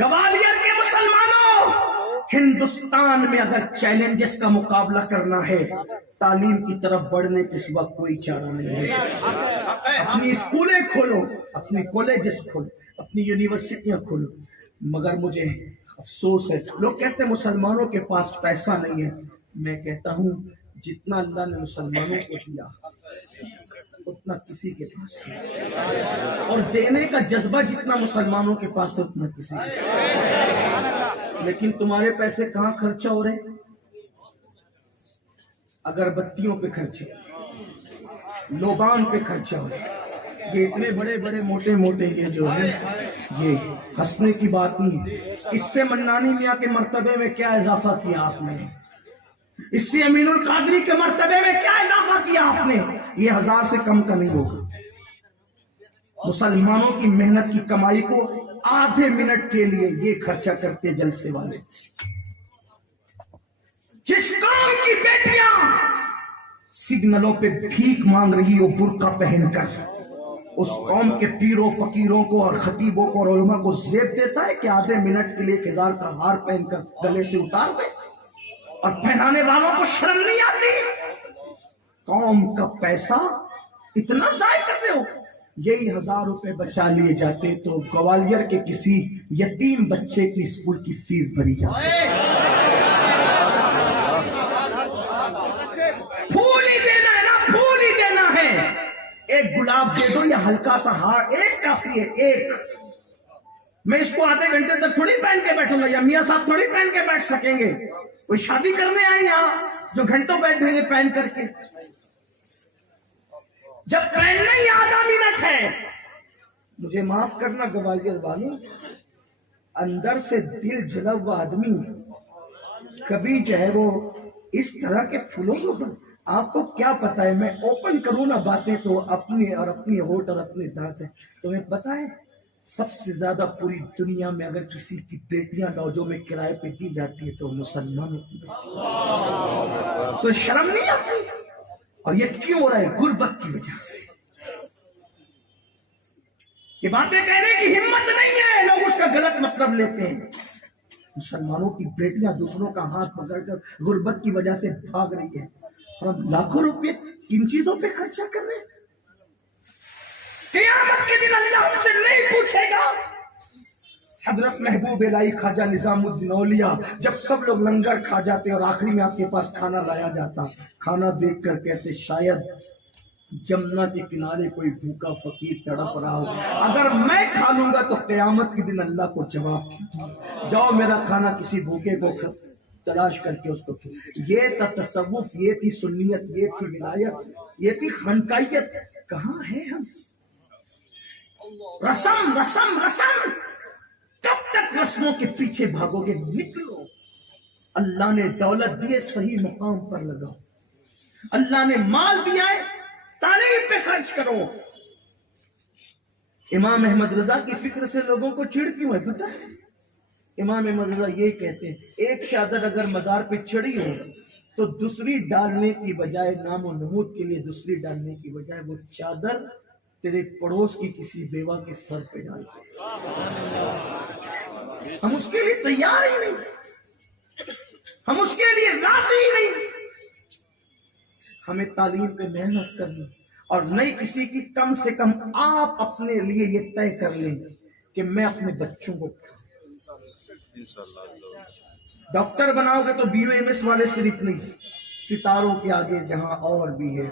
گوالیر کے مسلمانوں، ہندوستان میں اگر چیلنجز کا مقابلہ کرنا ہے، تعلیم کی طرف بڑھنے کے سوا کوئی چارہ نہیں ہے۔ اپنی اسکولیں کھولو، اپنی کالجز کھولو، اپنی یونیورسٹیاں کھولو، مگر مجھے افسوس ہے لوگ کہتے ہیں مسلمانوں کے پاس پیسہ نہیں ہے۔ میں کہتا ہوں جتنا اللہ نے مسلمانوں کو دیا اتنا کسی کے پاس نہیں، اور دینے کا جذبہ جتنا مسلمانوں کے پاس ہے اتنا کسی کے پاس۔ لیکن تمہارے پیسے کہاں خرچہ ہو رہے؟ اگربتیوں پہ خرچے، لوبان پہ خرچہ ہو رہے۔ یہ اتنے بڑے بڑے موٹے موٹے یہ جو ہے، یہ ہنسنے کی بات نہیں ہے۔ اس سے منانی میاں کے مرتبے میں کیا اضافہ کیا آپ نے؟ اس سے امین القادری کے مرتبے میں کیا اضافہ کیا آپ نے؟ یہ 1000 سے کم کا نہیں ہوگا۔ مسلمانوں کی محنت کی کمائی کو آدھے منٹ کے لیے یہ خرچہ کرتے جلسے والے۔ جس قوم کی بیٹیاں سگنلوں پہ بھیک مانگ رہی ہو برقع پہن کر، اس قوم کے پیروں فقیروں کو اور خطیبوں کو اور علماء کو زیب دیتا ہے کہ آدھے منٹ کے لیے 1000 کا ہار پہن کر گلے سے اتار دے، اور پہنانے والوں کو شرم نہیں آتی؟ قوم کا پیسہ اتنا ضائع کر رہے ہو۔ یہی 1000 روپے بچا لیے جاتے تو گوالیر کے کسی یتیم بچے کی اسکول کی فیس بھری جاتی۔ پھول ہی دینا ہے نا، پھول ہی دینا ہے۔ ایک گلاب دے دو یا ہلکا سا ہار، ایک کافی ہے، ایک۔ میں اس کو آدھے گھنٹے تک تھوڑی پہن کے بیٹھوں گا، یا میاں صاحب تھوڑی پہن کے بیٹھ سکیں گے۔ کوئی شادی کرنے آئے یہاں جو گھنٹوں بیٹھیں گے پہن کر کے؟ جب پہننا ہی آدھا منٹ ہے۔ مجھے معاف کرنا گوالیر والوں، اندر سے دل جلا ہوا آدمی کبھی جو ہے وہ اس طرح کے پھولوں کو، آپ کو کیا پتا ہے، میں اوپن کروں نا باتیں تو اپنی اور اپنی ہوٹ اور اپنے دانت ہے۔ تمہیں پتا ہے سب سے زیادہ پوری دنیا میں اگر کسی کی بیٹیاں لوجوں میں کرائے پہ دی جاتی ہے تو مسلمانوں کی بیٹیاں۔ تو شرم نہیں آتی؟ اور یہ کیوں ہو رہا ہے؟ غربت کی وجہ سے۔ یہ باتیں کہنے کی ہمت نہیں ہے، لوگ اس کا غلط مطلب لیتے ہیں۔ مسلمانوں کی بیٹیاں دوسروں کا ہاتھ پکڑ کر غربت کی وجہ سے بھاگ رہی ہے، اور ہم لاکھوں روپے کن چیزوں پہ خرچہ کر رہے ہیں؟ قیامت کے دن اللہ ہم سے نہیں پوچھے گا۔ حضرت محبوب الہی خواجہ نظام الدین اولیاء جب سب لوگ لنگر کھا جاتے اور آخری میں آپ کے پاس کھانا لایا جاتا، کھانا دیکھ کر کہتے شاید جمنا کے کنارے کوئی بھوکا فقیر تڑپ رہا ہو، اگر میں کھا لوں گا تو قیامت کے دن اللہ کو جواب جاؤ میرا کھانا کسی بھوکے کو تلاش کر کے اس کو کھلاؤ۔ یہ تھا تصوف، یہ تھی سنیت، یہ تھی ولایت، یہ تھی خانقاہیت۔ کہاں ہے ہم؟ رسم رسم رسم، کب تک رسموں کے پیچھے بھاگو گے؟ نکلو۔ اللہ نے دولت دی ہے، صحیح مقام پر لگاؤ۔ اللہ نے مال دیا ہے، تعلیم پہ خرچ کرو۔ امام احمد رضا کی فکر سے لوگوں کو چڑ کیوں ہے پتہ ہے؟ امام احمد رضا یہ کہتے ہیں ایک چادر اگر مزار پہ چڑھی ہو تو دوسری ڈالنے کی بجائے، نام و نمود کے لیے دوسری ڈالنے کی بجائے، وہ چادر تیرے پڑوس کی کسی بیوہ کے سر پہ ڈال۔ ہم اس کے لیے تیار ہی نہیں، ہم اس کے لیے راضی ہی نہیں۔ ہمیں تعلیم پہ محنت کرنی، اور نہیں کسی کی، کم سے کم آپ اپنے لیے یہ طے کر لیں کہ میں اپنے بچوں کو ڈاکٹر بناؤ گے تو BUMS والے صرف نہیں، ستاروں کے آگے جہاں اور بھی ہے،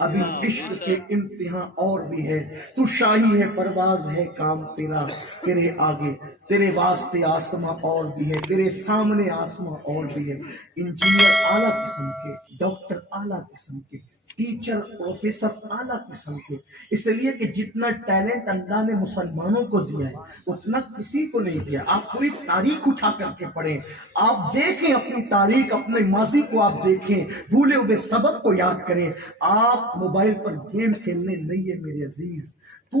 ابھی عشق کے امتحان اور بھی ہے۔ تو شاہی ہے، پرواز ہے کام تیرا، تیرے آگے تیرے واسطے آسماں اور بھی ہے، تیرے سامنے آسماں اور بھی ہے۔ انجینئر اعلیٰ قسم کے، ڈاکٹر اعلیٰ قسم کے، ٹیچر پروفیسر اعلیٰ قسم کے، اس لیے کہ جتنا ٹیلنٹ اللہ نے مسلمانوں کو دیا ہے اتنا کسی کو نہیں دیا۔ آپ پوری تاریخ اٹھا کر کے پڑھیں، آپ دیکھیں اپنی تاریخ، اپنے ماضی کو آپ دیکھیں، بھولے ہوئے سبق کو یاد کریں۔ آپ موبائل پر گیم کھیلنے نہیں ہے میرے عزیز، تو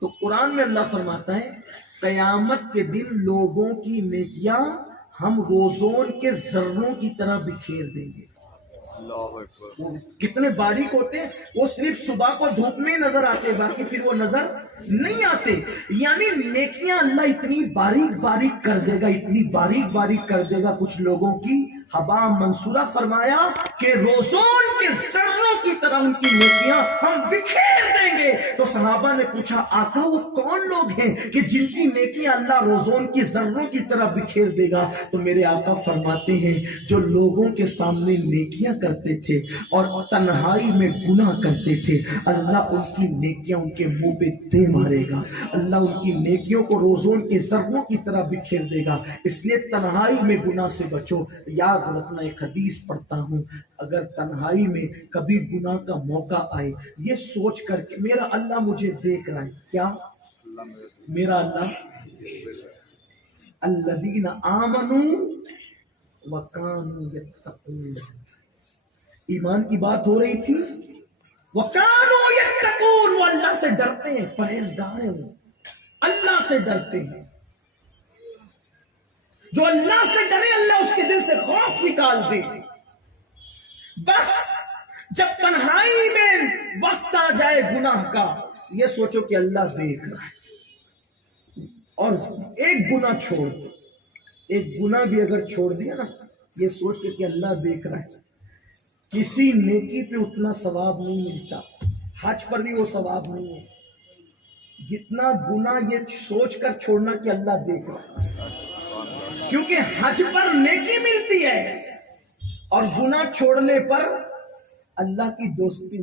تو قرآن میں اللہ فرماتا ہے قیامت کے دن لوگوں کی نیکیاں ہم روزون کے ذروں کی طرح بکھیر دیں گے. وہ کتنے باریک ہوتے ہیں, وہ صرف صبح کو دھوپ میں نظر آتے, باقی پھر وہ نظر نہیں آتے. یعنی نیکیاں اللہ اتنی باریک باریک کر دے گا, اتنی باریک باریک کر دے گا کچھ لوگوں کی حبا منصورہ. فرمایا کہ روزون کے ذروں کی طرح ان کی نیکیاں ہم بکھیر دیں گے. تو صحابہ نے پوچھا آقا وہ کون لوگ ہیں کہ جن کی نیکیاں اللہ روزون کی ذروں کی طرح بکھیر دے گا؟ تو میرے آقا فرماتے ہیں جو لوگوں کے سامنے نیکیاں کرتے تھے اور تنہائی میں گناہ کرتے تھے, اللہ ان کی نیکیاں ان کے منہ پہ دے مارے گا. اللہ ان کی نیکیوں کو روزون کے ذروں کی طرح بکھیر دے گا. اس لیے تنہائی میں گناہ سے بچو. یاد رکھنا, ایک حدیث پڑھتا ہوں, اگر تنہائی میں کبھی گناہ کا موقع آئے, یہ سوچ کر کہ میرا اللہ مجھے دیکھ رہا ہے. کیا میرا اللہ؟ الذین آمنوا وکانوا یتقون, ایمان کی بات ہو رہی تھی. وکانوا یتقون, وہ اللہ سے ڈرتے ہیں, پرہیزگار ہیں, وہ اللہ سے ڈرتے ہیں. جو اللہ سے ڈرے اللہ اس کے دل سے خوف نکال دے. بس جب تنہائی میں وقت آ جائے گناہ کا, یہ سوچو کہ اللہ دیکھ رہا ہے, اور ایک گناہ چھوڑ دو. ایک گناہ بھی اگر چھوڑ دیا نا, یہ سوچ کے کہ اللہ دیکھ رہا ہے, کسی نیکی پہ اتنا ثواب نہیں ملتا. حج پر بھی وہ ثواب نہیں ہے جتنا گناہ یہ سوچ کر چھوڑنا کہ اللہ دیکھ رہا ہے. کیونکہ حج پر نیکی ملتی ہے اور گناہ چھوڑنے پر اللہ کی دوستی.